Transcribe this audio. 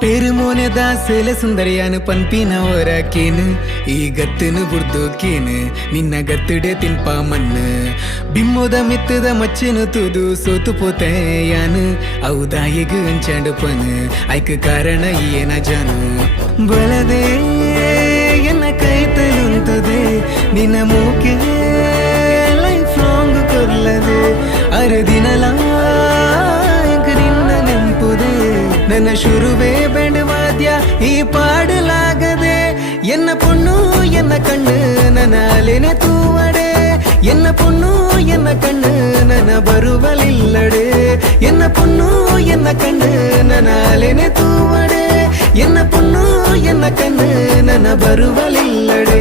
ಪೇರುಮೋನೆದ ಸೇಲೆ ಸುಂದರಿಯಾನು ಪನ್ಪಿನ ಹೊರಕೇನು ಈ ಗತ್ತನು ಬುರ್ದೋಕೇನು ನಿನ್ನ ಗತ್ತಡೆ ತಿನ್ಪ ಮಣ್ಣು ಬಿಮ್ಮೋದ ಮಿತ್ತದ ಮಚ್ಚನು ತುದು ಸೋತು ಪೋತೆಯಾನು ಔದಾಯಿಗು ಅಂಚಾಂಡು ಪನು ಐಕ್ ಕಾರಣ ಏನ ಜಾನು ಬಳದೆ ಎನ್ನ ಕೈತಲುಂತದೆ ನಿನ್ನ ಮೂಕೆ ಲೈಫ್ ಲಾಂಗ್ ಕೊರ್ಲದೆ ಅರದಿನಲಾ ನನ್ನ ಶುರುವೇ ಬೆಂಡವಾದ್ಯ ಈ ಪಾಡಲಾಗದೆ ಎನ್ನ ಪೊಣ್ಣು ಎನ್ನ ಕಣ್ಣು ನನ್ನ ಅಲೆನೆ ತೂವಡೆ ಎನ್ನ ಪೊಣ್ಣು ಎನ್ನ ಕಣ್ಣು ನನ್ನ ಬರುವಲಿಲ್ಲಡೆ ಎನ್ನ ಪೊಣ್ಣು ಎನ್ನ ಕಣ್ಣು ನನ್ನ ಅಲೆನೆ ತೂವಡೆ ಎನ್ನ ಪೊಣ್ಣು ಎನ್ನ ಕಣ್ಣು ನನ್ನ ಬರುವಲಿಲ್ಲಡೆ